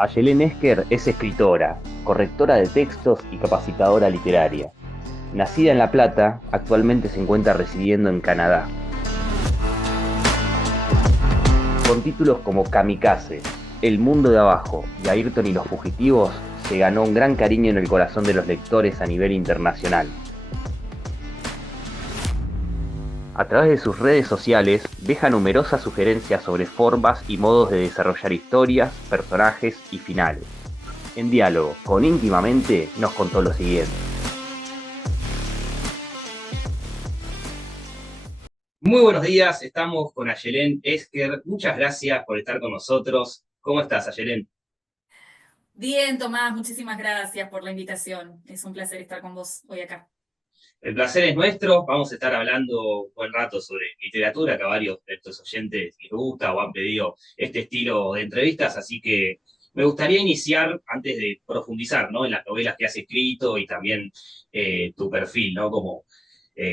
Ayelen Esker es escritora, correctora de textos y capacitadora literaria. Nacida en La Plata, actualmente se encuentra residiendo en Canadá. Con títulos como Kamikaze, El mundo de abajo y Ayrton y los fugitivos, se ganó un gran cariño en el corazón de los lectores a nivel internacional. A través de sus redes sociales, deja numerosas sugerencias sobre formas y modos de desarrollar historias, personajes y finales. En diálogo con Íntimamente nos contó lo siguiente. Muy buenos días, estamos con Ayelen Esker. Muchas gracias por estar con nosotros. ¿Cómo estás, Ayelen? Bien, Tomás, muchísimas gracias por la invitación. Es un placer estar con vos hoy acá. El placer es nuestro. Vamos a estar hablando un buen rato sobre literatura, que a varios de estos oyentes les gusta o han pedido este estilo de entrevistas, así que me gustaría iniciar, antes de profundizar, ¿no?, en las novelas que has escrito y también tu perfil, ¿no?, como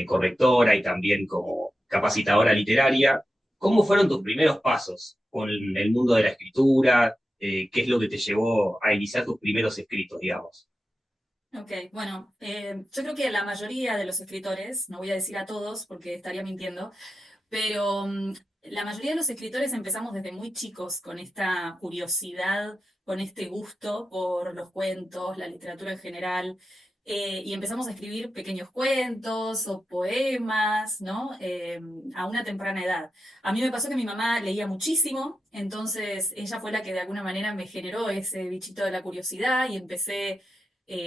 correctora y también como capacitadora literaria. ¿Cómo fueron tus primeros pasos con el mundo de la escritura? ¿Qué es lo que te llevó a iniciar tus primeros escritos, digamos? Ok, bueno, yo creo que la mayoría de los escritores, no voy a decir a todos porque estaría mintiendo, pero la mayoría de los escritores empezamos desde muy chicos con esta curiosidad, con este gusto por los cuentos, la literatura en general, y empezamos a escribir pequeños cuentos o poemas, ¿no? A una temprana edad. A mí me pasó que mi mamá leía muchísimo, entonces ella fue la que de alguna manera me generó ese bichito de la curiosidad y empecé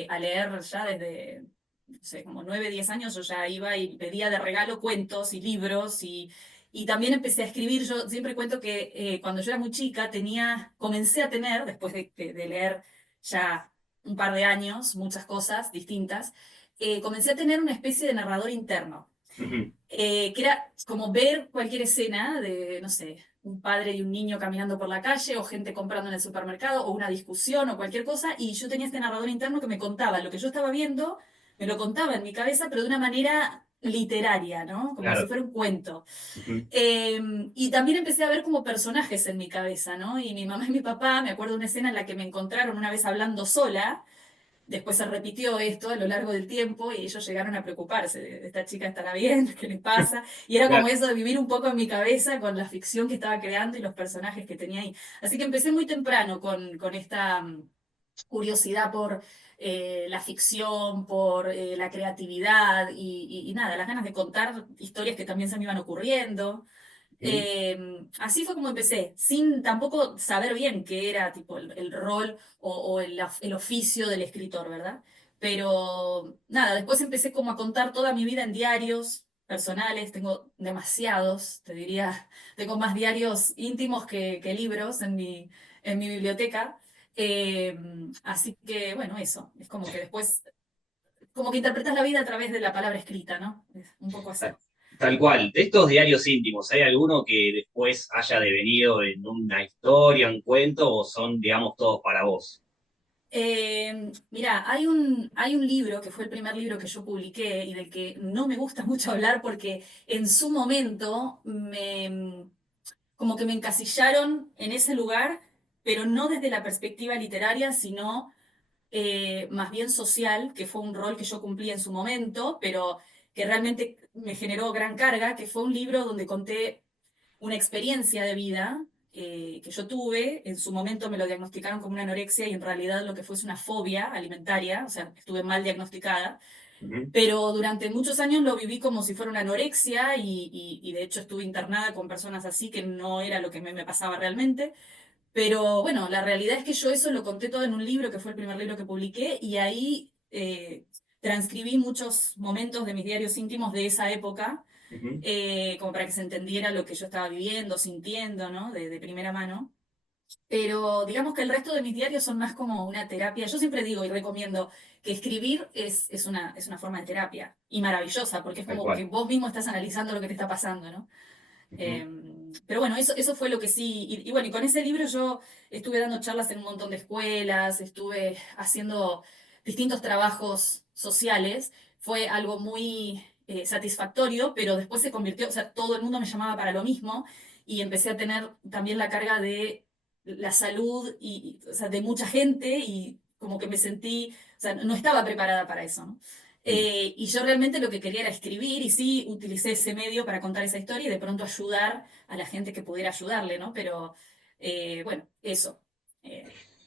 a leer ya desde no sé, como 9 10 años, yo ya iba y pedía de regalo cuentos y libros y también empecé a escribir. Yo siempre cuento que cuando yo era muy chica comencé a tener, después de leer ya un par de años, muchas cosas distintas, comencé a tener una especie de narrador interno, que era como ver cualquier escena de, no sé, un padre y un niño caminando por la calle, o gente comprando en el supermercado, o una discusión, o cualquier cosa, y yo tenía este narrador interno que me contaba lo que yo estaba viendo, me lo contaba en mi cabeza, pero de una manera literaria, ¿no? Como si Claro. fuera un cuento. Ujú. Y también empecé a ver como personajes en mi cabeza, ¿no? Y mi mamá y mi papá, me acuerdo de una escena en la que me encontraron una vez hablando sola. Después se repitió esto a lo largo del tiempo y ellos llegaron a preocuparse de esta chica estará bien, qué le pasa. Y era como Claro. eso de vivir un poco en mi cabeza con la ficción que estaba creando y los personajes que tenía ahí. Así que empecé muy temprano con esta curiosidad por la ficción, por la creatividad y nada, las ganas de contar historias que también se me iban ocurriendo. Ujú. Así fue como empecé, sin tampoco saber bien qué era tipo el rol o el oficio del escritor, ¿verdad? Pero nada, después empecé como a contar toda mi vida en diarios personales, tengo demasiados, te diría, tengo más diarios íntimos que libros en mi biblioteca. Eh, Así que bueno, eso, es como que después, como que interpretas la vida a través de la palabra escrita, ¿no? Es un poco así. Tal cual. De estos diarios íntimos, ¿hay alguno que después haya devenido en una historia, un cuento, o son, digamos, todos para vos? Mira, hay un libro que fue el primer libro que yo publiqué y del que no me gusta mucho hablar porque en su momento como que me encasillaron en ese lugar, pero no desde la perspectiva literaria, sino más bien social, que fue un rol que yo cumplí en su momento, pero que realmente me generó gran carga, que fue un libro donde conté una experiencia de vida que yo tuve. En su momento me lo diagnosticaron como una anorexia y en realidad lo que fue es una fobia alimentaria, o sea, estuve mal diagnosticada. Ujú. Pero durante muchos años lo viví como si fuera una anorexia y de hecho estuve internada con personas así que no era lo que me pasaba realmente. Pero bueno, la realidad es que yo eso lo conté todo en un libro, que fue el primer libro que publiqué, y ahí transcribí muchos momentos de mis diarios íntimos de esa época, Ujú. como para que se entendiera lo que yo estaba viviendo, sintiendo, ¿no? De primera mano. Pero digamos que el resto de mis diarios son más como una terapia. Yo siempre digo y recomiendo que escribir es una forma de terapia y maravillosa, porque es Tal como que cual. vos mismo estás analizando lo que te está pasando, ¿no? Ujú. Pero bueno, eso fue lo que sí. Y bueno, y con ese libro yo estuve dando charlas en un montón de escuelas, estuve haciendo distintos trabajos sociales. Fue algo muy satisfactorio, pero después se convirtió, o sea, todo el mundo me llamaba para lo mismo y empecé a tener también la carga de la salud o sea, de mucha gente y como que me sentí, o sea, no estaba preparada para eso, ¿no? Y yo realmente lo que quería era escribir y sí utilicé ese medio para contar esa historia y de pronto ayudar a la gente que pudiera ayudarle, ¿no? Pero bueno, eso.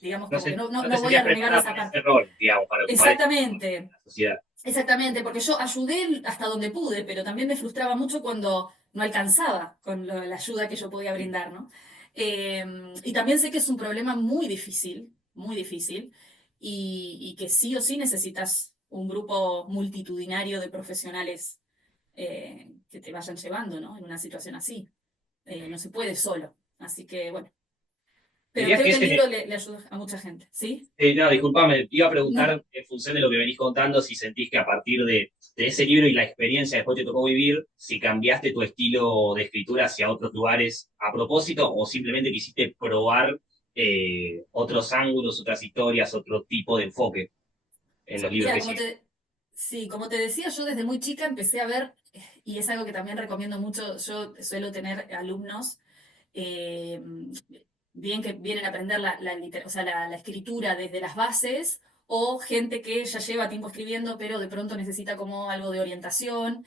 Digamos No, como que no te no voy a sentías renegar de preparada esa para ese parte. rol, digamos, para ocupar ese rol en Exactamente, la sociedad. exactamente, porque yo ayudé hasta donde pude, pero también me frustraba mucho cuando no alcanzaba con la ayuda que yo podía brindar, ¿no? Eh, y también sé que es un problema muy difícil, y que sí o sí necesitas un grupo multitudinario de profesionales que te vayan llevando, ¿no? En una situación así. No se puede solo. Así que, bueno, pero ¿Dirías creo que que el ese, libro le ayuda a mucha gente, ¿sí? no, disculpame, te iba a No. preguntar en función de lo que venís contando, si sentís que a partir de ese libro y la experiencia después te tocó vivir, si cambiaste tu estilo de escritura hacia otros lugares a propósito o simplemente quisiste probar otros ángulos, otras historias, otro tipo de enfoque en los libros Mira, que siguen. sí, como te decía, yo desde muy chica empecé a ver, y es algo que también recomiendo mucho, yo suelo tener alumnos, eh, bien que vienen a aprender o sea, la escritura desde las bases, o gente que ya lleva tiempo escribiendo, pero de pronto necesita como algo de orientación.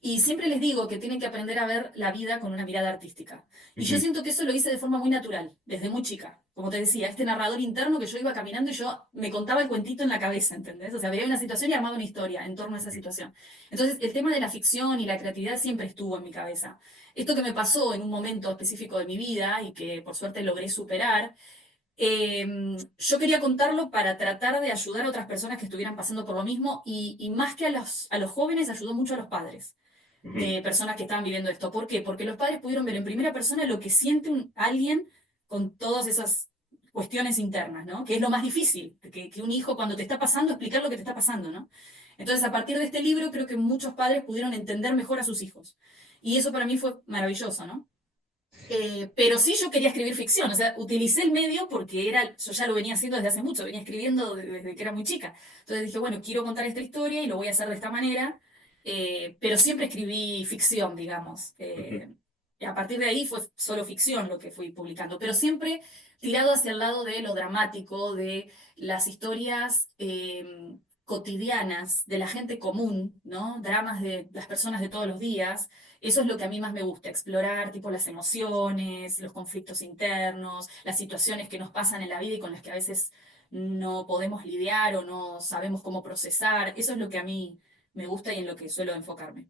Y siempre les digo que tienen que aprender a ver la vida con una mirada artística. Y yo Ujú. siento que eso lo hice de forma muy natural, desde muy chica. Como te decía, este narrador interno que yo iba caminando y yo me contaba el cuentito en la cabeza, ¿entendés? O sea, veía una situación y armaba una historia en torno a esa situación. Entonces, el tema de la ficción y la creatividad siempre estuvo en mi cabeza. Esto que me pasó en un momento específico de mi vida y que por suerte logré superar, yo quería contarlo para tratar de ayudar a otras personas que estuvieran pasando por lo mismo y más que a los jóvenes, ayudó mucho a los padres Ujú. de personas que estaban viviendo esto. ¿Por qué? Porque los padres pudieron ver en primera persona lo que siente alguien con todas esas cuestiones internas, ¿no? Que es lo más difícil, que un hijo cuando te está pasando, explicar lo que te está pasando, ¿no? Entonces, a partir de este libro, creo que muchos padres pudieron entender mejor a sus hijos. Y eso para mí fue maravilloso, ¿no? Pero sí yo quería escribir ficción, o sea, utilicé el medio porque yo ya lo venía haciendo desde hace mucho, venía escribiendo desde que era muy chica. Entonces dije, bueno, quiero contar esta historia y lo voy a hacer de esta manera, pero siempre escribí ficción, digamos. Ujú. Y a partir de ahí fue solo ficción lo que fui publicando, pero siempre tirado hacia el lado de lo dramático, de las historias cotidianas, de la gente común, ¿no? Dramas de las personas de todos los días. Eso es lo que a mí más me gusta, explorar tipo las emociones, los conflictos internos, las situaciones que nos pasan en la vida y con las que a veces no podemos lidiar o no sabemos cómo procesar. Eso es lo que a mí me gusta y en lo que suelo enfocarme.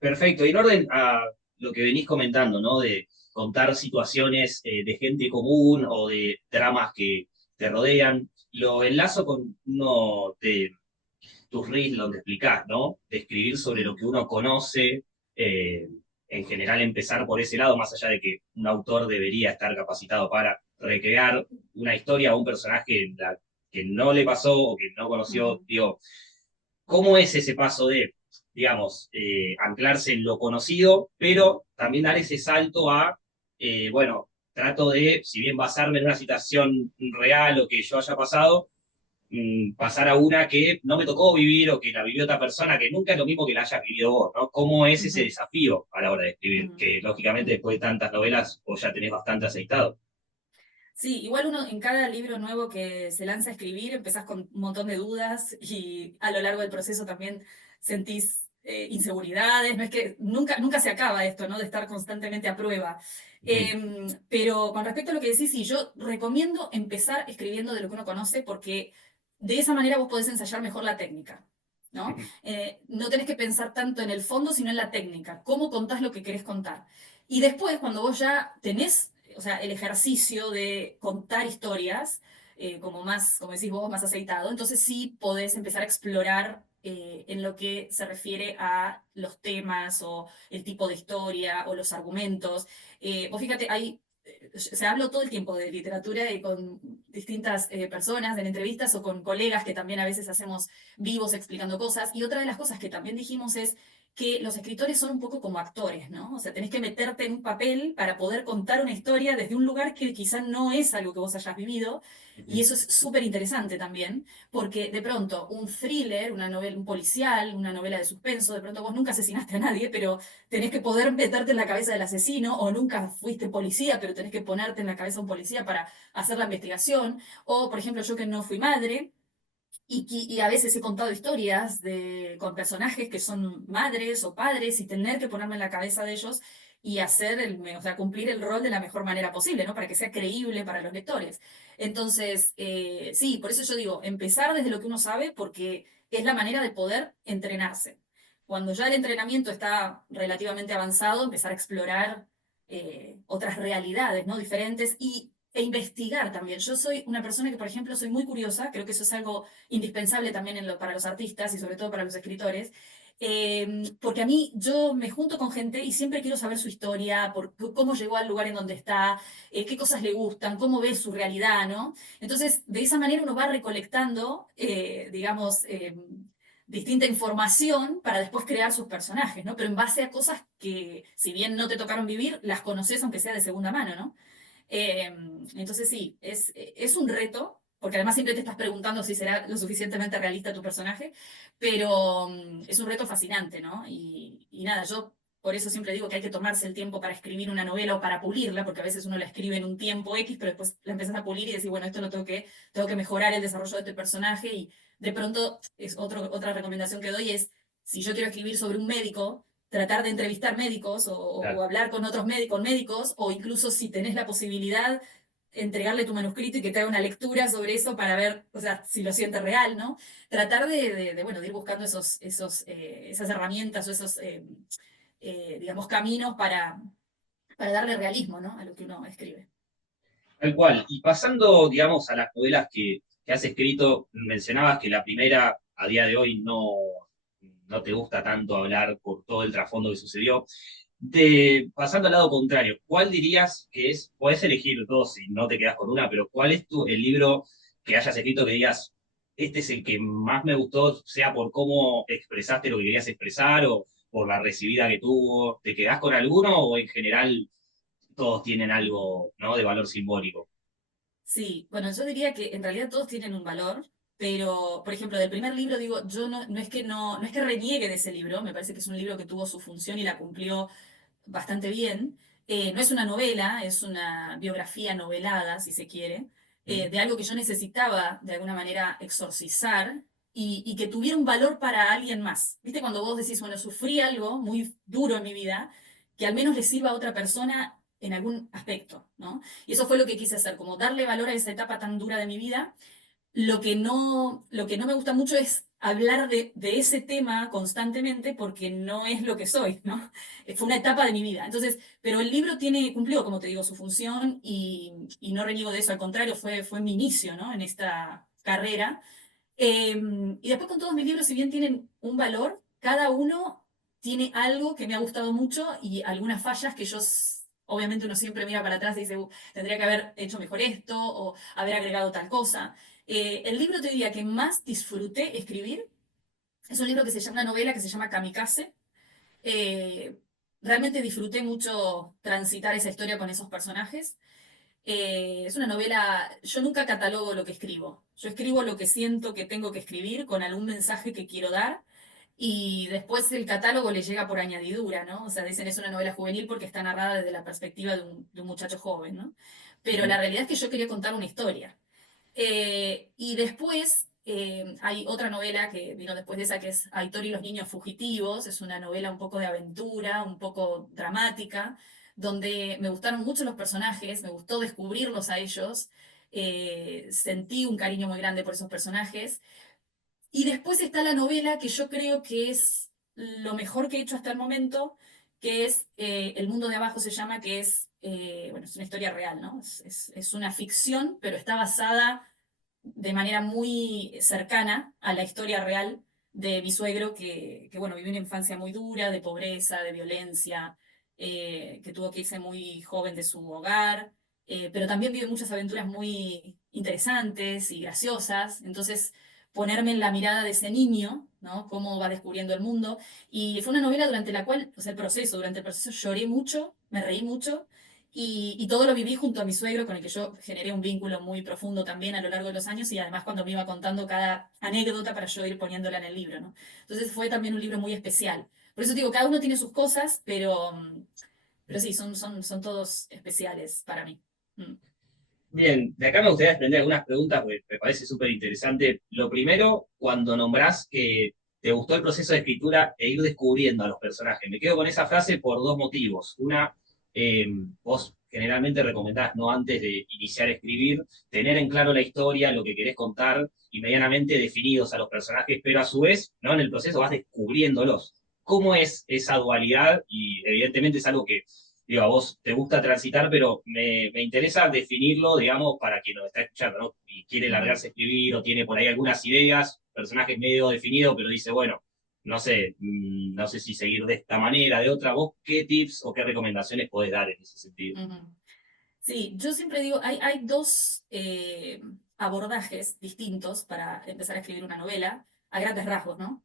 Perfecto. Y en orden a lo que venís comentando, ¿no? De contar situaciones de gente común o de dramas que te rodean, lo enlazo con uno de tus reels donde explicás, ¿no? De escribir sobre lo Mm, que uno conoce, eh, en general empezar por ese lado, más allá de que un autor debería estar capacitado para recrear una historia o un personaje que no le pasó o que no conoció, mm, digo, ¿cómo es ese paso de, digamos, anclarse en lo conocido, pero también dar ese salto a, bueno, trato de, si bien basarme en una situación real o que yo haya pasado, pasar a una que no me tocó vivir o que la vivió otra persona, que nunca es lo mismo que la hayas vivido vos, ¿no? ¿Cómo es ese ujú, desafío a la hora de escribir? mm, Que lógicamente mm. después de tantas novelas vos ya tenés bastante aceitado. Sí, igual uno en cada libro nuevo que se lanza a escribir empezás con un montón de dudas y a lo largo del proceso también sentís inseguridades. No es que nunca se acaba esto, ¿no? De estar constantemente a prueba. Ujú, Pero con respecto a lo que decís, sí, yo recomiendo empezar escribiendo de lo que uno conoce porque de esa manera vos podés ensayar mejor la técnica, ¿no? ujú, No tenés que pensar tanto en el fondo, sino en la técnica, cómo contás lo que querés contar. Y después, cuando vos ya tenés, o sea, el ejercicio de contar historias, como más, como decís vos, más aceitado, entonces sí podés empezar a explorar en lo que se refiere a los temas o el tipo de historia o los argumentos. Vos fíjate, se habla todo el tiempo de literatura y con distintas personas en entrevistas o con colegas que también a veces hacemos vivos explicando cosas. Y otra de las cosas que también dijimos es que los escritores son un poco como actores, ¿no? O sea, tenés que meterte en un papel para poder contar una historia desde un lugar que quizás no es algo que vos hayas vivido, y Ujú. eso es súper interesante también, porque de pronto un thriller, una novela, un policial, una novela de suspenso, de pronto vos nunca asesinaste a nadie, pero tenés que poder meterte en la cabeza del asesino, o nunca fuiste policía, pero tenés que ponerte en la cabeza de un policía para hacer la investigación, o por ejemplo yo que no fui madre, y a veces he contado historias con personajes que son madres o padres y tener que ponerme en la cabeza de ellos y hacer o sea, cumplir el rol de la mejor manera posible, ¿no? Para que sea creíble para los lectores. Entonces, sí, por eso yo digo, empezar desde lo que uno sabe porque es la manera de poder entrenarse. Cuando ya el entrenamiento está relativamente avanzado, empezar a explorar otras realidades, ¿no? Diferentes e investigar también. Yo soy una persona que, por ejemplo, soy muy curiosa, creo que eso es algo indispensable también para los artistas y sobre todo para los escritores, porque a mí yo me junto con gente y siempre quiero saber su historia, cómo llegó al lugar en donde está, qué cosas le gustan, cómo ve su realidad, ¿no? Entonces, de esa manera uno va recolectando, digamos, distinta información para después crear sus personajes, ¿no? Pero en base a cosas que, si bien no te tocaron vivir, las conoces aunque sea de segunda mano, ¿no? Eh, entonces sí, es un reto, porque además siempre te estás preguntando si será lo suficientemente realista tu personaje, pero es un reto fascinante, ¿no? Y nada, yo por eso siempre digo que hay que tomarse el tiempo para escribir una novela o para pulirla, porque a veces uno la escribe en un tiempo X, pero después la empiezas a pulir y decís, bueno, esto lo tengo que mejorar el desarrollo de este personaje y de pronto otra recomendación que doy es, si yo quiero escribir sobre un médico, tratar de entrevistar médicos o Claro. hablar con otros médicos, o incluso si tenés la posibilidad, entregarle tu manuscrito y que te haga una lectura sobre eso para ver, o sea, si lo siente real, ¿no? Tratar bueno, de ir buscando esas herramientas o esos, digamos, caminos para darle realismo, ¿no? A lo que uno escribe. Tal cual. Y pasando, digamos, a las novelas que has escrito, mencionabas que la primera a día de hoy no te gusta tanto hablar por todo el trasfondo que sucedió. Pasando al lado contrario, ¿cuál dirías que es, puedes elegir dos si no te quedas con una, pero cuál es el libro que hayas escrito que digas, este es el que más me gustó, sea por cómo expresaste lo que querías expresar o por la recibida que tuvo? ¿Te quedás con alguno o en general todos tienen algo, ¿no?, de valor simbólico? Sí, bueno, yo diría que en realidad todos tienen un valor, pero, por ejemplo, del primer libro digo, yo no es que reniegue de ese libro, me parece que es un libro que tuvo su función y la cumplió bastante bien. No es una novela, es una biografía novelada, si se quiere, ¿Mm? de algo que yo necesitaba de alguna manera exorcizar y que tuviera un valor para alguien más. ¿Viste? Cuando vos decís, bueno, sufrí algo muy duro en mi vida, que al menos le sirva a otra persona en algún aspecto, ¿no? Y eso fue lo que quise hacer, como darle valor a esa etapa tan dura de mi vida. Lo que no me gusta mucho es hablar de ese tema constantemente porque no es lo que soy, ¿no? Fue una etapa de mi vida. Entonces, pero el libro cumplió, como te digo, su función y no reniego de eso, al contrario, fue mi inicio, ¿no? En esta carrera. Y después con todos mis libros, si bien tienen un valor, cada uno tiene algo que me ha gustado mucho y algunas fallas que obviamente uno siempre mira para atrás y dice, tendría que haber hecho mejor esto o haber agregado tal cosa. El libro te diría que más disfruté escribir es un libro que se llama, una novela que se llama Kamikaze. Eh, Realmente disfruté mucho transitar esa historia con esos personajes. Es una novela, yo nunca catalogo lo que escribo. Yo escribo lo que siento que tengo que escribir con algún mensaje que quiero dar y después el catálogo le llega por añadidura, ¿no? O sea, dicen es una novela juvenil porque está narrada desde la perspectiva de un muchacho joven, ¿no? Pero la Ujú. realidad es que yo quería contar una historia. Y después hay otra novela que vino después de esa que es Aitor y los niños fugitivos. Es una novela un poco de aventura, un poco dramática, donde me gustaron mucho los personajes, me gustó descubrirlos a ellos, sentí un cariño muy grande por esos personajes. Y después está la novela que yo creo que es lo mejor que he hecho hasta el momento, que es El mundo de abajo se llama, que bueno, es una historia real, ¿no? Es una ficción, pero está basada de manera muy cercana a la historia real de mi suegro, bueno, vivió una infancia muy dura, de pobreza, de violencia, que tuvo que irse muy joven de su hogar, pero también vive muchas aventuras muy interesantes y graciosas. Entonces, ponerme en la mirada de ese niño ¿no? Cómo va descubriendo el mundo. Y fue una novela durante la cual, o sea, durante el proceso lloré mucho, me reí mucho, y todo lo viví junto a mi suegro, con el que yo generé un vínculo muy profundo también a lo largo de los años, y además cuando me iba contando cada anécdota para yo ir poniéndola en el libro, ¿no? Entonces fue también un libro muy especial. Por eso digo, cada uno tiene sus cosas, pero sí, son todos especiales para mí. Mm. Bien, de acá me gustaría desprender algunas preguntas porque me parece súper interesante. Lo primero, cuando nombrás que te gustó el proceso de escritura e ir descubriendo a los personajes. Me quedo con esa frase por dos motivos. Una, eh, vos generalmente recomendás, no antes de iniciar a escribir, tener en claro la historia, lo que querés contar y medianamente definidos a los personajes, pero a su vez, ¿no? En el proceso vas descubriéndolos. ¿Cómo es esa dualidad? Y evidentemente es algo que digo, a vos te gusta transitar, pero me interesa definirlo, digamos, para quien nos está escuchando, ¿no? Y quiere Ujú. largarse a escribir o tiene por ahí algunas ideas, personajes medio definidos, pero dice, bueno, no sé, no sé si seguir de esta manera, de otra. ¿Vos qué tips o qué recomendaciones podés dar en ese sentido? Ujú. Sí, yo siempre digo, hay dos abordajes distintos para empezar a escribir una novela, a grandes rasgos, ¿no?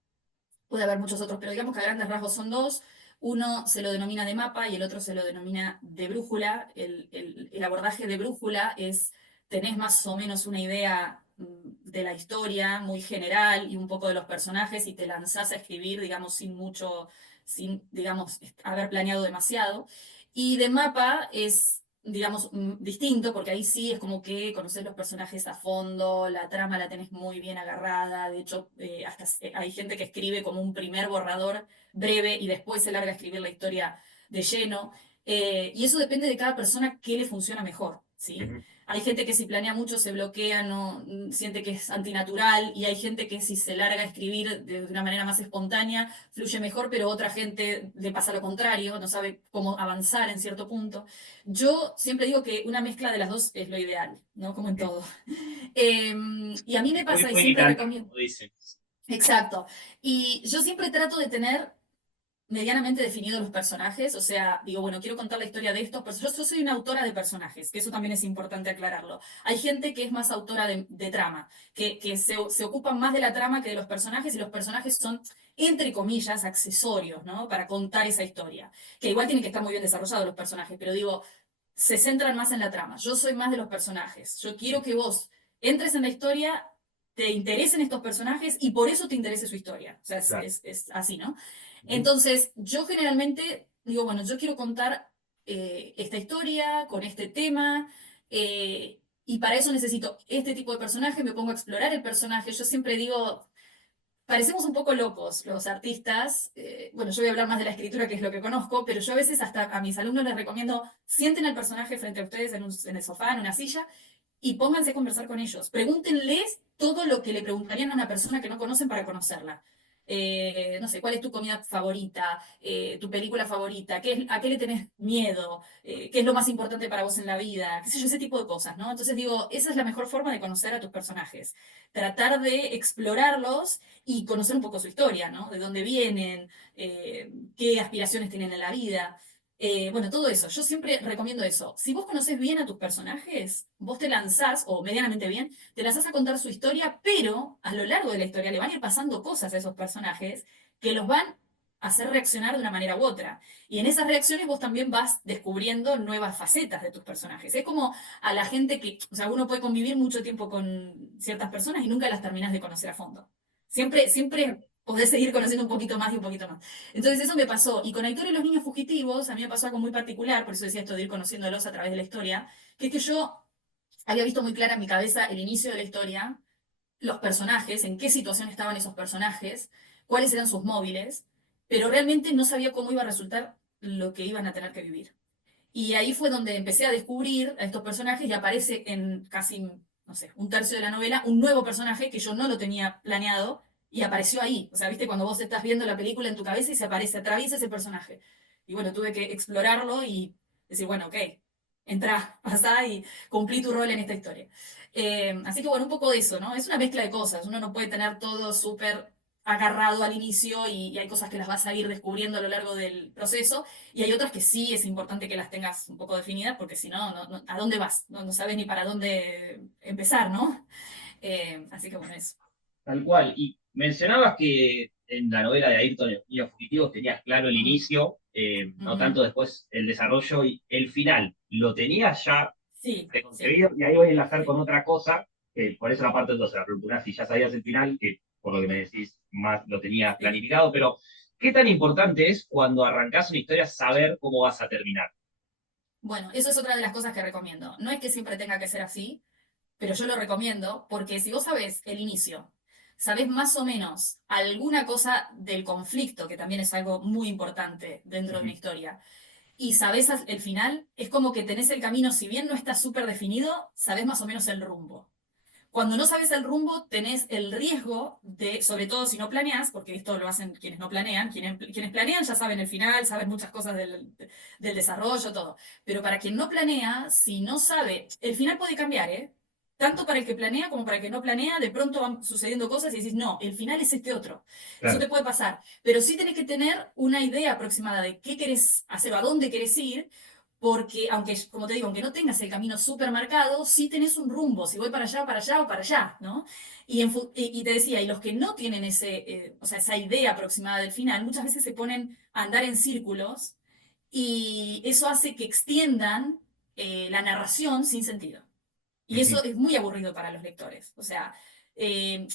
Puede haber muchos otros, pero digamos que a grandes rasgos son dos. Uno se lo denomina de mapa y el otro se lo denomina de brújula. El abordaje de brújula es, tenés más o menos una idea de la historia muy general y un poco de los personajes y te lanzás a escribir, digamos, sin, digamos, haber planeado demasiado. Y de mapa es, digamos, distinto, porque ahí sí es como que conoces los personajes a fondo, la trama la tenés muy bien agarrada, de hecho, hay gente que escribe como un primer borrador breve y después se larga a escribir la historia de lleno, y eso depende de cada persona qué le funciona mejor, ¿sí? Ujú. Hay gente que si planea mucho se bloquea, no siente que es antinatural, y hay gente que si se larga a escribir de una manera más espontánea fluye mejor, pero otra gente le pasa lo contrario, no sabe cómo avanzar en cierto punto. Yo siempre digo que una mezcla de las dos es lo ideal, ¿no? Como en todo. Y a mí me Muy, pasa y muy siempre dinámico, recomiendo. como dicen. Exacto. Y yo siempre trato de tener medianamente definidos los personajes, o sea, digo, bueno, quiero contar la historia de estos personajes. Yo soy una autora de personajes, que eso también es importante aclararlo. Hay gente que es más autora de trama, que se ocupan más de la trama que de los personajes, y los personajes son, entre comillas, accesorios, ¿no? Para contar esa historia. Que igual tienen que estar muy bien desarrollados los personajes, pero digo, se centran más en la trama. Yo soy más de los personajes. Yo quiero que vos entres en la historia, te interesen estos personajes y por eso te interese su historia. O sea, Claro. es así, ¿no? Ujú. Entonces, yo generalmente digo, bueno, yo quiero contar esta historia con este tema, y para eso necesito este tipo de personaje, me pongo a explorar el personaje. Yo siempre digo, parecemos un poco locos los artistas. Bueno, yo voy a hablar más de la escritura, que es lo que conozco, pero yo a veces hasta a mis alumnos les recomiendo, sienten al personaje frente a ustedes en el sofá, en una silla, y pónganse a conversar con ellos. Pregúntenles todo lo que le preguntarían a una persona que no conocen para conocerla. No sé, ¿cuál es tu comida favorita? ¿Tu película favorita? ¿A qué le tenés miedo? ¿Qué es lo más importante para vos en la vida? ¿Qué sé yo? Ese tipo de cosas, ¿no? Entonces digo, esa es la mejor forma de conocer a tus personajes. Tratar de explorarlos y conocer un poco su historia, ¿no? De dónde vienen, qué aspiraciones tienen en la vida. Bueno, todo eso. Yo siempre recomiendo eso. Si vos conocés bien a tus personajes, vos te lanzás, o medianamente bien, te lanzás a contar su historia, pero a lo largo de la historia le van a ir pasando cosas a esos personajes que los van a hacer reaccionar de una manera u otra. Y en esas reacciones vos también vas descubriendo nuevas facetas de tus personajes. Es como a la gente que, o sea, uno puede convivir mucho tiempo con ciertas personas y nunca las terminás de conocer a fondo. Siempre podés seguir conociendo un poquito más y un poquito más. Entonces eso me pasó. Y con Aitor y los niños fugitivos, a mí me pasó algo muy particular, por eso decía esto de ir conociéndolos a través de la historia, que es que yo había visto muy clara en mi cabeza el inicio de la historia, los personajes, en qué situación estaban esos personajes, cuáles eran sus móviles, pero realmente no sabía cómo iba a resultar lo que iban a tener que vivir. Y ahí fue donde empecé a descubrir a estos personajes, y aparece en casi, no sé, un tercio de la novela un nuevo personaje que yo no lo tenía planeado y apareció ahí. O sea, viste cuando vos estás viendo la película en tu cabeza y se aparece, atraviesa ese personaje. Y bueno, tuve que explorarlo y decir, bueno, ok, entrá, pasá y cumplí tu rol en esta historia. Así que bueno, un poco de eso, ¿no? Es una mezcla de cosas. Uno no puede tener todo súper agarrado al inicio, y hay cosas que las vas a ir descubriendo a lo largo del proceso, y hay otras que sí es importante que las tengas un poco definidas, porque si no, ¿a dónde vas? No sabes ni para dónde empezar, ¿no? Así que bueno, eso. Tal cual. mencionabas que en la novela de Ayrton, Los Niños Fugitivos, tenías claro el Mm, inicio, no ujú. tanto después el desarrollo y el final. ¿Lo tenías ya Sí, sí, preconcebido? Y ahí voy a enlazar sí. con otra cosa, que por eso la parte entonces la pregunta si ya sabías el final, que por lo que me Ujú, decís más lo tenías sí. planificado, pero ¿qué tan importante es cuando arrancás una historia saber cómo vas a terminar? Bueno, eso es otra de las cosas que recomiendo. No es que siempre tenga que ser así, pero yo lo recomiendo porque si vos sabés el inicio, sabés más o menos alguna cosa del conflicto, que también es algo muy importante dentro de una Ujú. historia, y sabés el final, es como que tenés el camino, si bien no está súper definido, sabés más o menos el rumbo. Cuando no sabes el rumbo, tenés el riesgo de, sobre todo si no planeas, porque esto lo hacen quienes no planean, quienes planean ya saben el final, saben muchas cosas del desarrollo, todo. Pero para quien no planea, si no sabe, el final puede cambiar, ¿eh? Tanto para el que planea como para el que no planea, de pronto van sucediendo cosas y decís, no, el final es este otro. Eso te Claro, puede pasar. Pero sí tenés que tener una idea aproximada de qué querés hacer o a dónde querés ir, porque aunque, como te digo, aunque no tengas el camino súper marcado, sí tenés un rumbo, si voy para allá o para allá, ¿no? Y te decía, y los que no tienen o sea, esa idea aproximada del final, muchas veces se ponen a andar en círculos y eso hace que extiendan la narración sin sentido. Y ujú, eso es muy aburrido para los lectores. O sea, eh,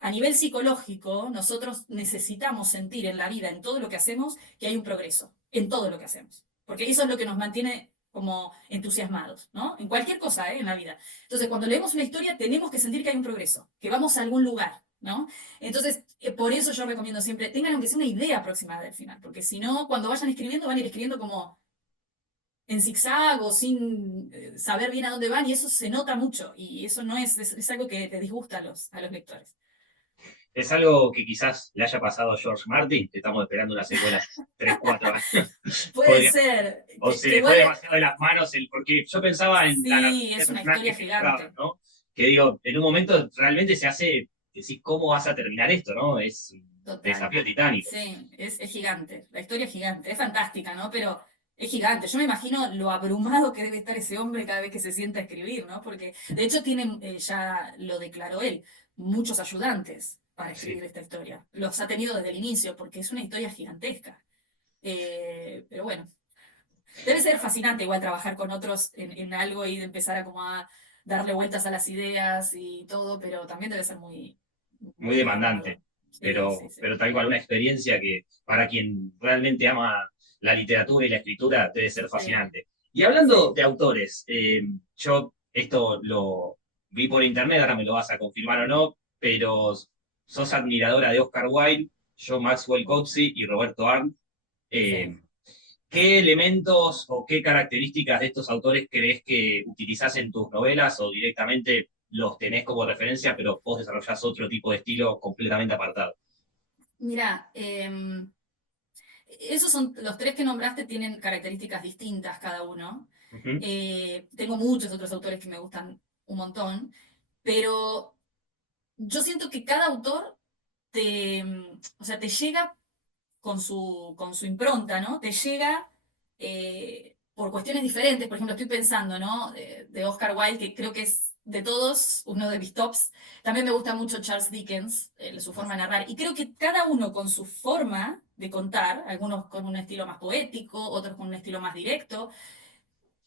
a nivel psicológico, nosotros necesitamos sentir en la vida, en todo lo que hacemos, que hay un progreso, en todo lo que hacemos. Porque eso es lo que nos mantiene como entusiasmados, ¿no? En cualquier cosa, ¿eh? En la vida. Entonces, cuando leemos una historia, tenemos que sentir que hay un progreso, que vamos a algún lugar, ¿no? Entonces, por eso yo recomiendo siempre, tengan aunque sea una idea aproximada del final, porque si no, cuando vayan escribiendo, van a ir escribiendo como en zigzag o sin saber bien a dónde van, y eso se nota mucho, y eso no es algo que te disgusta a los lectores. es algo que quizás le haya pasado a George Martin, que estamos esperando una secuela hace 3, 4 años. Puede Podría, ser, o se que le fue igual demasiado de las manos, porque yo pensaba en la sí, narración de es una historia personajes que mostraban, gigante. ¿no? Que digo, en un momento realmente se hace, decís, ¿cómo vas a terminar esto, no? Es un Total. desafío titánico. Sí, es gigante. La historia es gigante. Es fantástica, ¿no? Pero es gigante. Yo me imagino lo abrumado que debe estar ese hombre cada vez que se sienta a escribir, ¿no? Porque de hecho tiene, ya lo declaró él, muchos ayudantes para Sí. escribir esta historia. Los ha tenido desde el inicio porque es una historia gigantesca. Pero bueno, debe ser fascinante igual trabajar con otros en algo y de empezar a como a darle vueltas a las ideas y todo, pero también debe ser muy, Muy muy agotador. demandante, Sí, sí, sí. pero tal cual una experiencia que para quien realmente ama la literatura y la escritura debe ser Sí, fascinante. Y hablando sí, de autores, yo esto lo vi por internet, ahora me lo vas a confirmar o no, pero sos admiradora de Oscar Wilde, John Maxwell Coetzee y Roberto Arndt. sí. Eh, ¿Qué elementos o qué características de estos autores crees que utilizás en tus novelas o directamente los tenés como referencia, pero vos desarrollás otro tipo de estilo completamente apartado? Mira, esos son los tres que nombraste tienen características distintas cada uno. Ujú. Tengo muchos otros autores que me gustan un montón, pero yo siento que cada autor o sea, te llega con su impronta, ¿no? Te llega por cuestiones diferentes. Por ejemplo, estoy pensando, ¿no? De Oscar Wilde, que creo que es de todos uno de mis tops. También me gusta mucho Charles Dickens, su forma de narrar. Y creo que cada uno con su forma de contar, algunos con un estilo más poético, otros con un estilo más directo,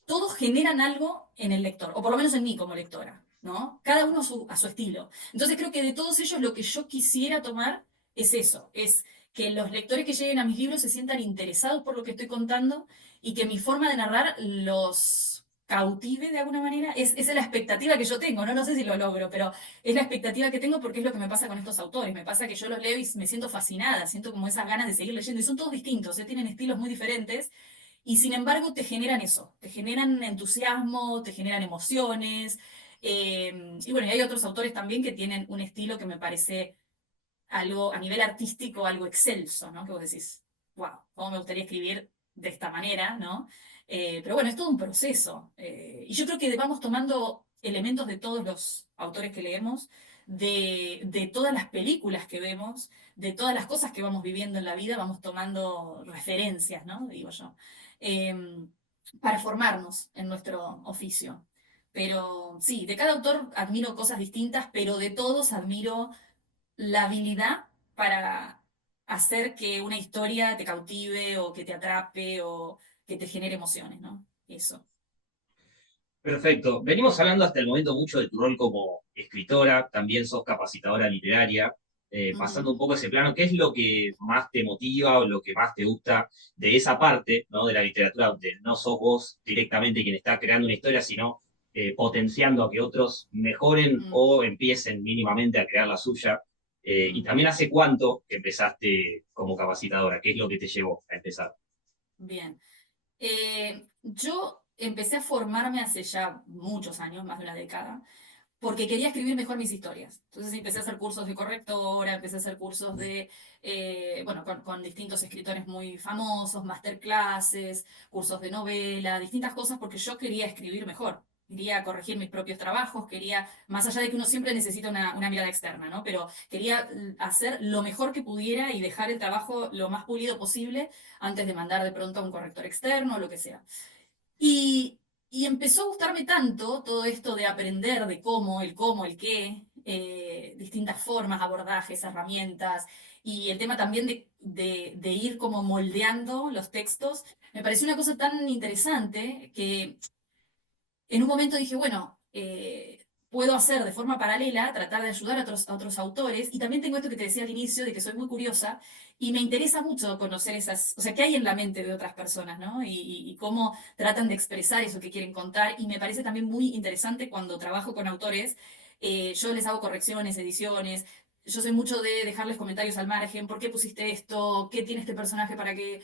todos generan algo en el lector, o por lo menos en mí como lectora, ¿no? Cada uno a su estilo. Entonces creo que de todos ellos lo que yo quisiera tomar es eso, es que los lectores que lleguen a mis libros se sientan interesados por lo que estoy contando y que mi forma de narrar los cautive de alguna manera. Esa es la expectativa que yo tengo, ¿no? No sé si lo logro, pero es la expectativa que tengo porque es lo que me pasa con estos autores. Me pasa que yo los leo y me siento fascinada, siento como esas ganas de seguir leyendo y son todos distintos, tienen estilos muy diferentes y sin embargo te generan eso, te generan entusiasmo, te generan emociones. Y bueno, y hay otros autores también que tienen un estilo que me parece algo a nivel artístico, algo excelso, ¿no? Que vos decís, wow, cómo me gustaría escribir de esta manera, ¿no? Pero bueno, es todo un proceso. Y yo creo que vamos tomando elementos de todos los autores que leemos, de todas las películas que vemos, de todas las cosas que vamos viviendo en la vida, vamos tomando referencias, ¿no? Digo yo, eh, para formarnos en nuestro oficio. Pero sí, de cada autor admiro cosas distintas, pero de todos admiro la habilidad para hacer que una historia te cautive o que te atrape o que te genere emociones, ¿no? Eso. Perfecto. Venimos hablando hasta el momento mucho de tu rol como escritora, también sos capacitadora literaria, Ujú, pasando un poco ese plano, ¿qué es lo que más te motiva o lo que más te gusta de esa parte, ¿no? De la literatura, donde no sos vos directamente quien está creando una historia, sino potenciando a que otros mejoren mm, o empiecen mínimamente a crear la suya? Y mm. también hace cuánto que empezaste como capacitadora, ¿qué es lo que te llevó a empezar? Bien. Yo empecé a formarme hace ya muchos años, más de una década, porque quería escribir mejor mis historias. Entonces empecé a hacer cursos de correctora, empecé a hacer cursos de, bueno, con distintos escritores muy famosos, masterclasses, cursos de novela, distintas cosas, porque yo quería escribir mejor. Quería corregir mis propios trabajos, quería, más allá de que uno siempre necesita una mirada externa, ¿no? Pero quería hacer lo mejor que pudiera y dejar el trabajo lo más pulido posible antes de mandar de pronto a un corrector externo o lo que sea. Y, y empezó a gustarme tanto todo esto de aprender de cómo, el qué, distintas formas, abordajes, herramientas, y el tema también de ir como moldeando los textos. Me pareció una cosa tan interesante que en un momento dije, bueno, puedo hacer de forma paralela, tratar de ayudar a otros autores, y también tengo esto que te decía al inicio, de que soy muy curiosa, y me interesa mucho conocer esas, o sea, qué hay en la mente de otras personas, ¿no? Y cómo tratan de expresar eso que quieren contar, y me parece también muy interesante cuando trabajo con autores, yo les hago correcciones, ediciones. Yo soy mucho de dejarles comentarios al margen, ¿por qué pusiste esto? ¿Qué tiene este personaje para que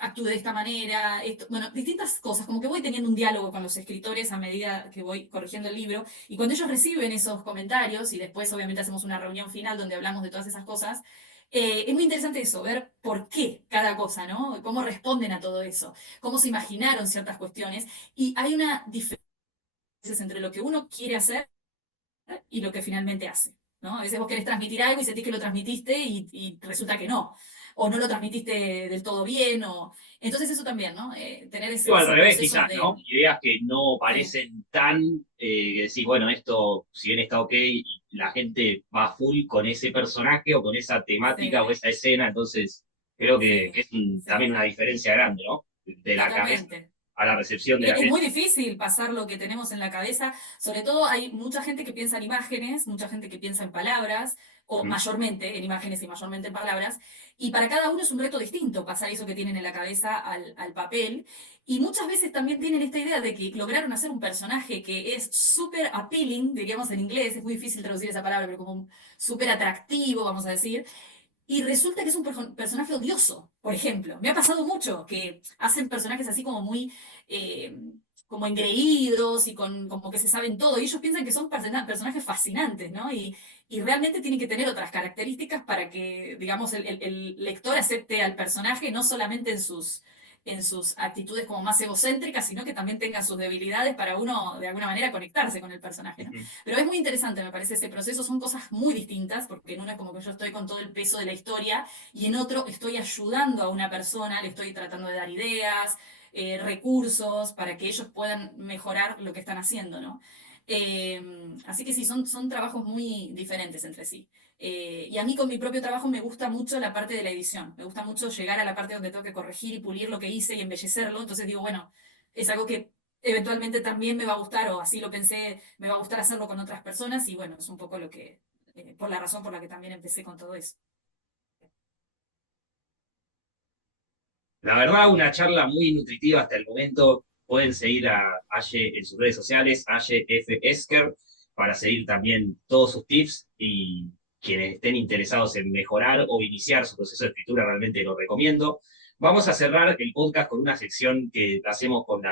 actúe de esta manera, esto, bueno, distintas cosas, como que voy teniendo un diálogo con los escritores a medida que voy corrigiendo el libro, y cuando ellos reciben esos comentarios, y después obviamente hacemos una reunión final donde hablamos de todas esas cosas, es muy interesante eso, ver por qué cada cosa, ¿no? Cómo responden a todo eso, cómo se imaginaron ciertas cuestiones, y hay una diferencia entre lo que uno quiere hacer y lo que finalmente hace. ¿No? A veces vos querés transmitir algo y sentís que lo transmitiste y resulta que no, o no lo transmitiste del todo bien, o... Entonces eso también, ¿no? Tener O al ese revés, proceso quizás, de... ¿no? Ideas que no Sí, parecen tan, que decir, bueno, esto, si bien está ok, y la gente va full con ese personaje o con esa temática sí, o esa escena, entonces creo que sí, es sí, también una diferencia grande, ¿no? De la cabeza totalmente. a la recepción de la Es gente. muy difícil pasar lo que tenemos en la cabeza, sobre todo hay mucha gente que piensa en imágenes, mucha gente que piensa en palabras, o Ujú. mayormente en imágenes y mayormente en palabras, y para cada uno es un reto distinto pasar eso que tienen en la cabeza al papel, y muchas veces también tienen esta idea de que lograron hacer un personaje que es súper appealing, diríamos en inglés, es muy difícil traducir esa palabra, pero como súper atractivo, vamos a decir, y resulta que es un personaje odioso, por ejemplo. Me ha pasado mucho que hacen personajes así como muy, eh, como engreídos y como que se saben todo. Y ellos piensan que son personajes fascinantes, ¿no? Y realmente tienen que tener otras características para que, digamos, el lector acepte al personaje no solamente en sus actitudes como más egocéntricas, sino que también tengan sus debilidades para uno, de alguna manera, conectarse con el personaje, ¿no? Ujú. Pero es muy interesante, me parece, ese proceso. Son cosas muy distintas, porque en uno es como que yo estoy con todo el peso de la historia y en otro estoy ayudando a una persona, le estoy tratando de dar ideas, recursos para que ellos puedan mejorar lo que están haciendo, ¿no? Así que sí, son trabajos muy diferentes entre sí. Y a mí con mi propio trabajo me gusta mucho la parte de la edición. Me gusta mucho llegar a la parte donde tengo que corregir y pulir lo que hice y embellecerlo. Entonces digo, bueno, es algo que eventualmente también me va a gustar, o así lo pensé, me va a gustar hacerlo con otras personas, y bueno, es un poco lo que, por la razón por la que también empecé con todo eso. La verdad, una charla muy nutritiva hasta el momento. Pueden seguir a Aye en sus redes sociales, Aye F. Esker, para seguir también todos sus tips y quienes estén interesados en mejorar o iniciar su proceso de escritura, realmente lo recomiendo. Vamos a cerrar el podcast con una sección que hacemos con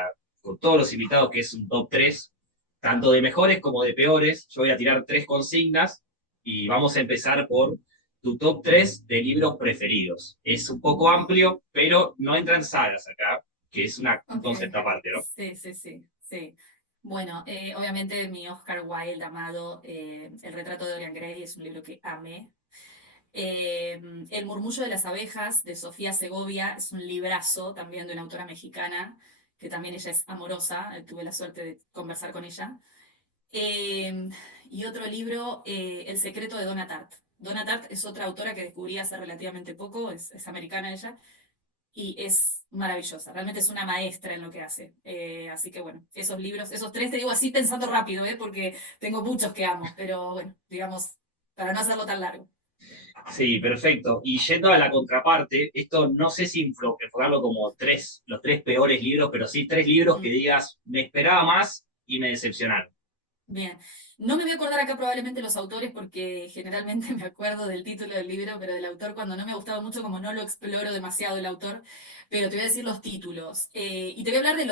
todos los invitados, que es un top 3 tanto de mejores como de peores. Yo voy a tirar tres consignas y vamos a empezar por tu top 3 de libros preferidos. Es un poco amplio, pero no entran sagas acá, que es un Ok, concepto aparte, ¿no? sí, sí, sí, sí. Bueno, obviamente mi Oscar Wilde amado, El retrato de Dorian Gray es un libro que amé. El murmullo de las abejas de Sofía Segovia es un librazo también de una autora mexicana, que también ella es amorosa, tuve la suerte de conversar con ella. Eh, y otro libro, El secreto de Donna Tartt. Donna Tartt es otra autora que descubrí hace relativamente poco, es americana ella, y es maravillosa, realmente es una maestra en lo que hace. Así que bueno, esos libros, esos tres te digo así pensando rápido, porque tengo muchos que amo, pero bueno, digamos, para no hacerlo tan largo. Sí, perfecto. Y yendo a la contraparte, esto no sé si enfocarlo como los tres peores libros, pero sí tres libros que Mm. digas, me esperaba más y me decepcionaron. Bien, no me voy a acordar acá probablemente los autores porque generalmente me acuerdo del título del libro, pero del autor cuando no me ha gustado mucho, como no lo exploro demasiado el autor, pero te voy a decir los títulos. Y te voy a hablar de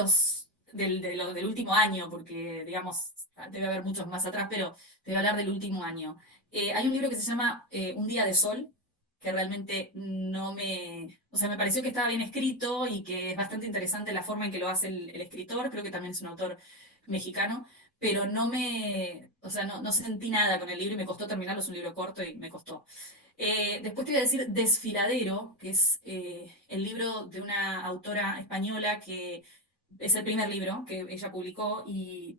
del último año, porque digamos, debe haber muchos más atrás, pero te voy a hablar del último año. Hay un libro que se llama Un día de sol, que realmente no me... O sea, me pareció que estaba bien escrito y que es bastante interesante la forma en que lo hace el escritor, creo que también es un autor mexicano, pero o sea, no sentí nada con el libro y me costó terminarlo, es un libro corto y me costó. Después te voy a decir Desfiladero, que es el libro de una autora española que es el primer libro que ella publicó y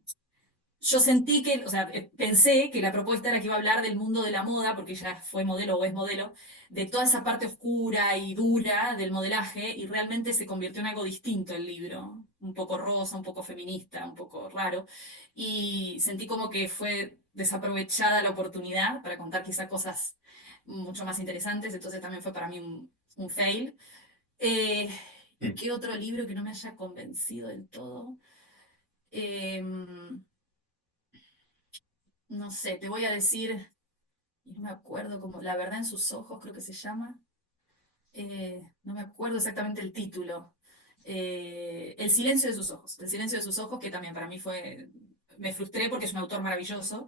yo sentí que, o sea, pensé que la propuesta era que iba a hablar del mundo de la moda, porque ella fue modelo o es modelo, de toda esa parte oscura y dura del modelaje, y realmente se convirtió en algo distinto el libro, un poco rosa, un poco feminista, un poco raro, y sentí como que fue desaprovechada la oportunidad para contar quizá cosas mucho más interesantes, entonces también fue para mí un fail. Eh, ¿Y Mm. qué otro libro que no me haya convencido del todo? No sé, te voy a decir, y no me acuerdo como, La verdad en sus ojos creo que se llama. No me acuerdo exactamente el título. El silencio de sus ojos. El silencio de sus ojos, que también para mí fue, me frustré porque es un autor maravilloso.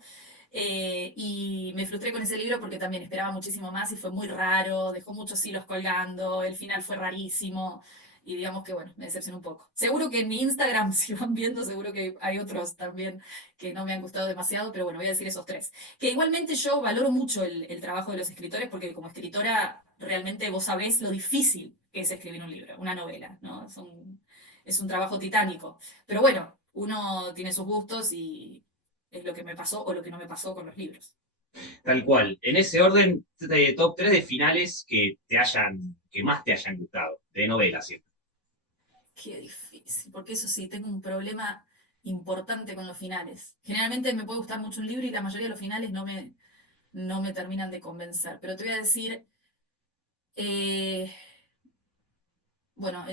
Y me frustré con ese libro porque también esperaba muchísimo más y fue muy raro, dejó muchos hilos colgando, el final fue rarísimo. Y digamos que bueno, me decepcionó un poco. Seguro que en mi Instagram, si van viendo, seguro que hay otros también que no me han gustado demasiado, pero bueno, voy a decir esos tres. Que igualmente yo valoro mucho el trabajo de los escritores porque como escritora realmente vos sabés lo difícil que es escribir un libro, una novela, ¿no? Es un trabajo titánico. Pero bueno, uno tiene sus gustos y es lo que me pasó o lo que no me pasó con los libros. Tal cual. En ese orden, top 3 de finales que más te hayan gustado, de novelas siempre. Qué difícil, porque eso sí, tengo un problema importante con los finales. Generalmente me puede gustar mucho un libro y la mayoría de los finales no me terminan de convencer. Pero te voy a decir, eh, bueno,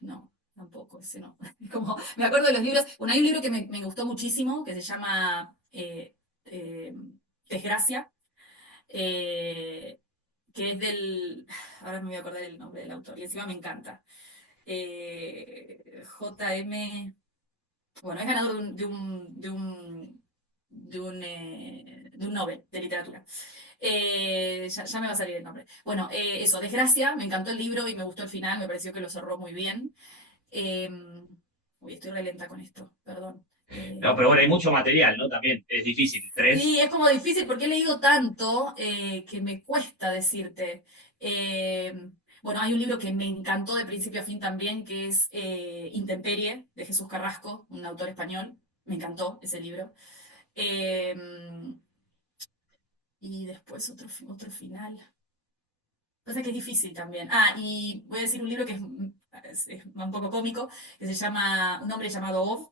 no, tampoco, ese no. Como, me acuerdo de los libros. Bueno, hay un libro que me gustó muchísimo que se llama eh, Desgracia, eh, que es ahora me voy a acordar el nombre del autor, y encima me encanta. J.M. Bueno, es ganador de un Nobel de literatura. Ya me va a salir el nombre. Bueno, eso, Desgracia, me encantó el libro y me gustó el final, me pareció que lo cerró muy bien. Eh, Uy, estoy re lenta con esto, perdón. No, pero bueno, hay mucho material, ¿no? También es difícil. Sí, Tres. es como difícil porque he leído tanto que me cuesta decirte. Bueno, hay un libro que me encantó de principio a fin también, que es Intemperie, de Jesús Carrasco, un autor español. Me encantó ese libro. Eh, y después otro final. Pasa que es difícil también. Ah, y voy a decir un libro que es un poco cómico, que se llama Un hombre llamado Ov,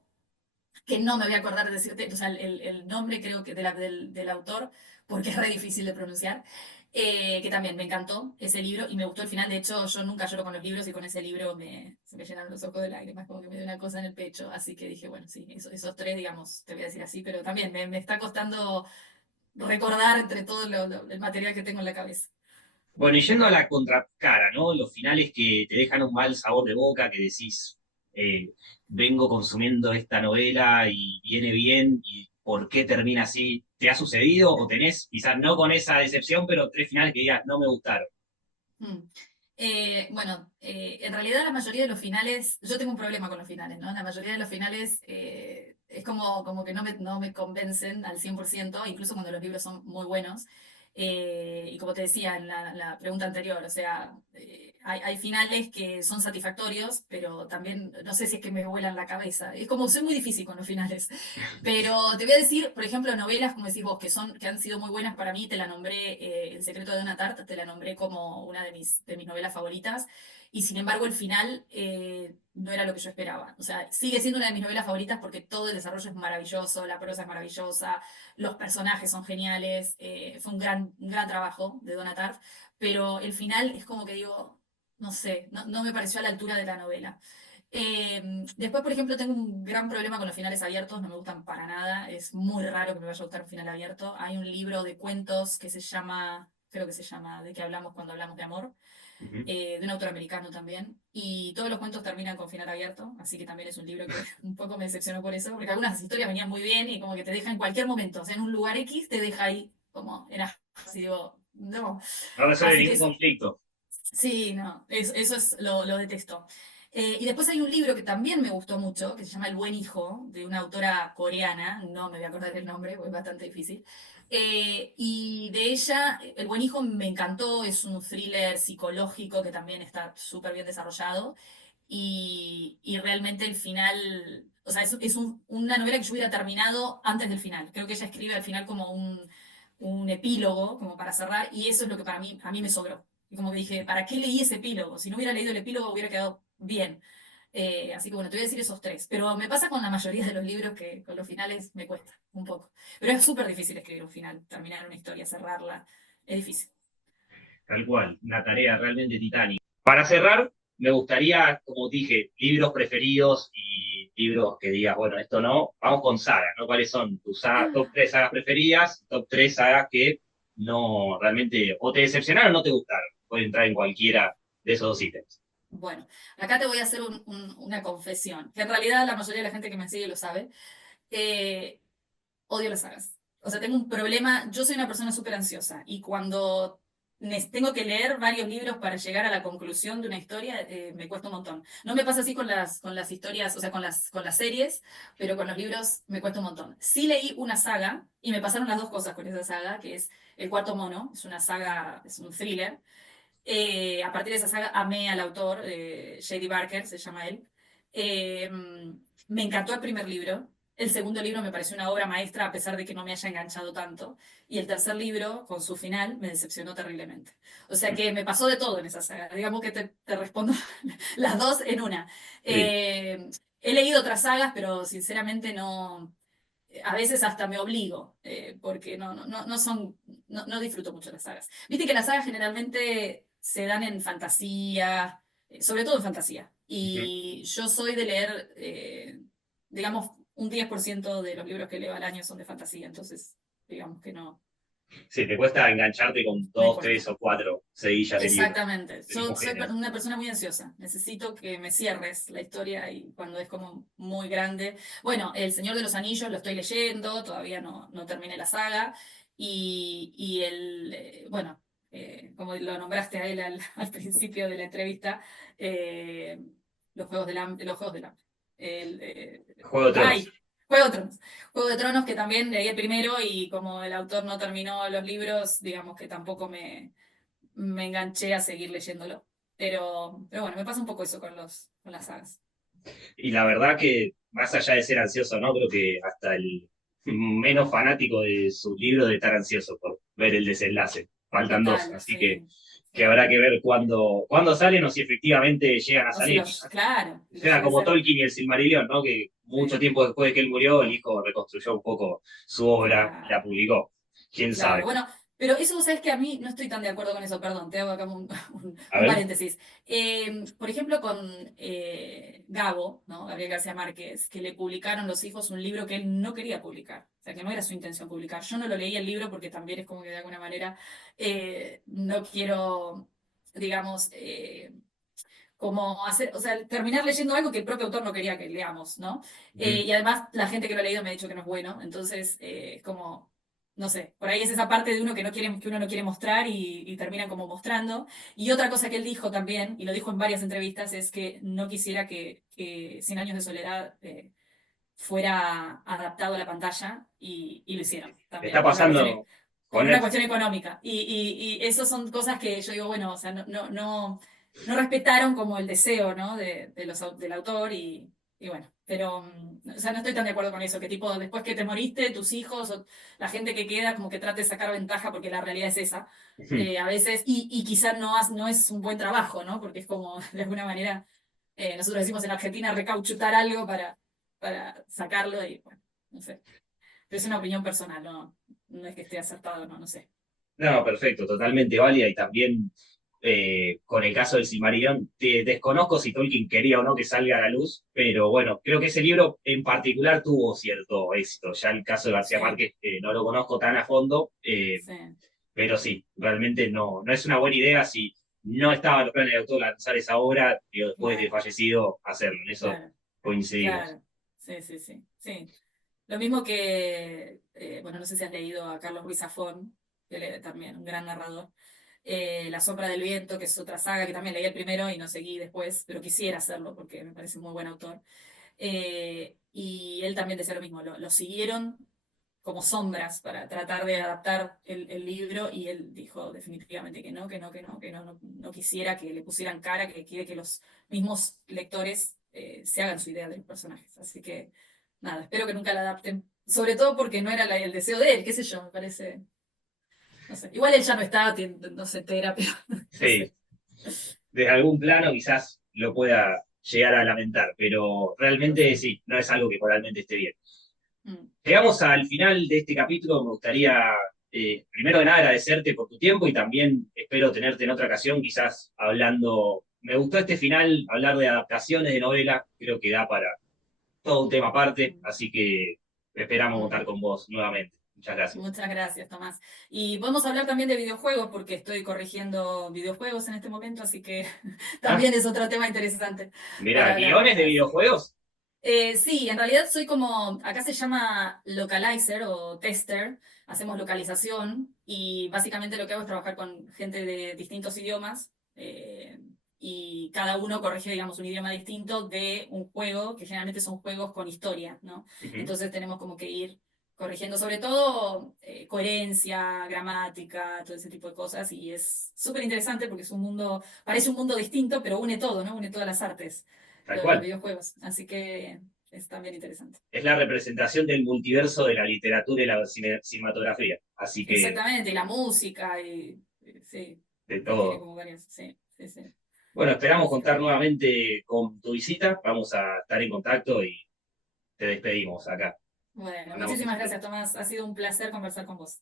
que no me voy a acordar de decirte, o sea, el nombre creo que del autor, porque es re difícil de pronunciar, que también me encantó ese libro y me gustó el final. De hecho, yo nunca lloro con los libros y con ese libro se me llenaron los ojos de lágrimas, como que me dio una cosa en el pecho. Así que dije, bueno, sí, esos tres, digamos, te voy a decir así, pero también me está costando recordar entre todo el material que tengo en la cabeza. Bueno, y yendo a la contracara, ¿no? Los finales que te dejan un mal sabor de boca, que decís, eh, vengo consumiendo esta novela y viene bien, y ¿por qué termina así? ¿Te ha sucedido o tenés, quizás no con esa decepción, pero tres finales que digas, no me gustaron? Mm. Bueno, en realidad la mayoría de los finales, yo tengo un problema con los finales, ¿no? La mayoría de los finales es como que no me convencen al 100%, incluso cuando los libros son muy buenos. Y como te decía en la pregunta anterior, o sea, hay finales que son satisfactorios, pero también no sé si es que me vuelan la cabeza. Es como, soy muy difícil con los finales. Pero te voy a decir, por ejemplo, novelas, como decís vos, que han sido muy buenas para mí, te la nombré, El secreto de una tarta, te la nombré como una de mis novelas favoritas, y sin embargo el final no era lo que yo esperaba. O sea, sigue siendo una de mis novelas favoritas porque todo el desarrollo es maravilloso, la prosa es maravillosa, los personajes son geniales, fue un gran trabajo de Donna Tartt, pero el final es como que digo, no sé, no me pareció a la altura de la novela. Después, por ejemplo, tengo un gran problema con los finales abiertos, no me gustan para nada, es muy raro que me vaya a gustar un final abierto. Hay un libro de cuentos que se llama, creo que se llama ¿De qué hablamos cuando hablamos de amor? Ujú. De un autor americano también, y todos los cuentos terminan con final abierto, así que también es un libro que un poco me decepcionó por eso, porque algunas historias venían muy bien y como que te deja en cualquier momento, o sea, en un lugar X te deja ahí, como en así digo, no. No resuelve Así que ningún conflicto. sí, no, eso es lo detesto. Y después hay un libro que también me gustó mucho, que se llama El buen hijo, de una autora coreana, no me voy a acordar el nombre, porque es bastante difícil. Y de ella, El buen hijo me encantó, es un thriller psicológico que también está súper bien desarrollado. Y realmente el final, o sea, una novela que yo hubiera terminado antes del final. Creo que ella escribe al final como un epílogo, como para cerrar, y eso es lo que para mí, a mí me sobró. Y como que dije, ¿para qué leí ese epílogo? Si no hubiera leído el epílogo hubiera quedado bien. Así que bueno, te voy a decir esos tres. Pero me pasa con la mayoría de los libros que con los finales me cuesta un poco. Pero es súper difícil escribir un final, terminar una historia, cerrarla. Es difícil. Tal cual, una tarea realmente titánica. Para cerrar, me gustaría, como dije, libros preferidos y libros que digas, bueno, esto no. Vamos con sagas, ¿no? ¿Cuáles son tus top 3 sagas preferidas? Top 3 sagas que no realmente o te decepcionaron o no te gustaron. Puede entrar en cualquiera de esos dos ítems. Bueno, acá te voy a hacer una confesión, que en realidad la mayoría de la gente que me sigue lo sabe. Eh, Odio las sagas. O sea, tengo un problema, yo soy una persona súper ansiosa y cuando tengo que leer varios libros para llegar a la conclusión de una historia, me cuesta un montón. No me pasa así con las historias, o sea, con las series, pero con los libros me cuesta un montón. Sí leí una saga y me pasaron las dos cosas con esa saga, que es El Cuarto Mono, es una saga, es un thriller. A partir de esa saga amé al autor, J.D. Barker, se llama él. Eh, Me encantó el primer libro. El segundo libro me pareció una obra maestra a pesar de que no me haya enganchado tanto. Y el tercer libro, con su final, me decepcionó terriblemente. O sea que me pasó de todo en esa saga. Digamos que te respondo las dos en una. Sí, He leído otras sagas, pero sinceramente no. A veces hasta me obligo, porque no son, no disfruto mucho las sagas. Viste que las sagas generalmente se dan en fantasía, sobre todo en fantasía. ujú. Y yo soy de leer, digamos, un 10% de los libros que leo al año son de fantasía, entonces digamos que no, Sí, te cuesta engancharte con me dos, cuesta. tres o cuatro seguillas de libros Exactamente. del mismo Yo soy género. una persona muy ansiosa. Necesito que me cierres la historia y cuando es como muy grande. Bueno, El Señor de los Anillos lo estoy leyendo, todavía no terminé la saga. Bueno, como lo nombraste a él al principio de la entrevista, eh, los Juegos del Hambre. Juego de Ay, Tronos. Juego de Tronos. Juego de Tronos que también leí el primero y como el autor no terminó los libros, digamos que tampoco me enganché a seguir leyéndolo. Pero bueno, me pasa un poco eso con las sagas. Y la verdad que, más allá de ser ansioso, ¿no? Creo que hasta el menos fanático de sus libros de estar ansioso por ver el desenlace. Faltan dos, Total, así sí. que Sí. habrá que ver cuándo salen o si efectivamente llegan a O si salir. claro, lo Sea llega a como ser. Tolkien y el Silmarillion, ¿no? Que mucho Sí, tiempo después de que él murió, el hijo reconstruyó un poco su obra y la claro. publicó. ¿Quién Claro, sabe? bueno, pero eso vos sabés que a mí no estoy tan de acuerdo con eso, perdón, te hago acá A un ver. paréntesis. Por ejemplo, con Gabo, ¿no? Gabriel García Márquez, que le publicaron los hijos un libro que él no quería publicar, o sea, que no era su intención publicar. Yo no lo leí el libro porque también es como que de alguna manera no quiero, digamos, como hacer, o sea, terminar leyendo algo que el propio autor no quería que leamos, ¿no? Ujú. Y además la gente que lo ha leído me ha dicho que no es bueno, entonces es como, no sé, por ahí es esa parte de uno que, no quiere, que uno no quiere mostrar y terminan como mostrando. Y otra cosa que él dijo también, y lo dijo en varias entrevistas, es que no quisiera que Cien años de soledad fuera adaptado a la pantalla y lo hicieron Está también, pasando por con una Netflix. cuestión económica. Y esas son cosas que yo digo, bueno, o sea, no. no respetaron como el deseo, ¿no? Del autor y bueno, pero, o sea, no estoy tan de acuerdo con eso, que tipo, después que te moriste, tus hijos o la gente que queda como que trate de sacar ventaja porque la realidad es esa, a veces, y quizás no es un buen trabajo, ¿no? Porque es como, de alguna manera, nosotros decimos en Argentina recauchutar algo para sacarlo y bueno, no sé. Pero es una opinión personal, no es que esté acertado, no sé. No, perfecto, totalmente válida y también con el caso del Silmarillion, desconozco si Tolkien quería o no que salga a la luz, pero bueno, creo que ese libro en particular tuvo cierto éxito. Ya el caso de García Sí, Márquez no lo conozco tan a fondo, sí, pero sí, realmente no es una buena idea si no estaba en los planes del autor lanzar esa obra y después de bueno, fallecido hacerlo. En eso claro, coincidimos. claro. Sí, sí, sí, sí. Lo mismo que, bueno, no sé si has leído a Carlos Ruiz Zafón, que también un gran narrador. La sombra del viento, que es otra saga que también leí el primero y no seguí después, pero quisiera hacerlo porque me parece muy buen autor. Y él también decía lo mismo, lo siguieron como sombras para tratar de adaptar el libro y él dijo definitivamente que no, que no, que no, que no quisiera que le pusieran cara, que quiere que los mismos lectores se hagan su idea de los personajes. Así que nada, espero que nunca la adapten. Sobre todo porque no era el deseo de él, qué sé yo, me parece. No sé. Igual él ya no está, no se entera, pero no Sí, sé. desde algún plano quizás lo pueda llegar a lamentar, pero realmente Sí. sí, no es algo que moralmente esté bien. Mm. Llegamos al final de este capítulo. Me gustaría, primero de nada, agradecerte por tu tiempo y también espero tenerte en otra ocasión, quizás hablando. Me gustó este final, hablar de adaptaciones de novelas, creo que da para todo un tema aparte, Mm. así que esperamos Mm. contar con vos nuevamente. Muchas gracias. Muchas gracias, Tomás. Y podemos hablar también de videojuegos, porque estoy corrigiendo videojuegos en este momento, así que Ah, también es otro tema interesante mirá, para hablar. guiones de videojuegos. Sí, en realidad soy como, acá se llama localizer o tester, hacemos localización y básicamente lo que hago es trabajar con gente de distintos idiomas y cada uno corrige, digamos, un idioma distinto de un juego, que generalmente son juegos con historia, ¿no? Ujú. Entonces tenemos como que ir corrigiendo sobre todo coherencia, gramática, todo ese tipo de cosas y es súper interesante porque es un mundo, parece un mundo distinto, pero une todo, ¿no? Une todas las artes Tal los cual. videojuegos. Así que es también interesante. Es la representación del multiverso de la literatura y la cinematografía. Así que, Exactamente, y la música, sí, de tiene todo. como varias, sí, sí, sí. Bueno, esperamos Así contar que, nuevamente con tu visita. Vamos a estar en contacto y te despedimos acá. bueno, Mandamos un muchísimas saludo. gracias, Tomás. Ha sido un placer conversar con vos.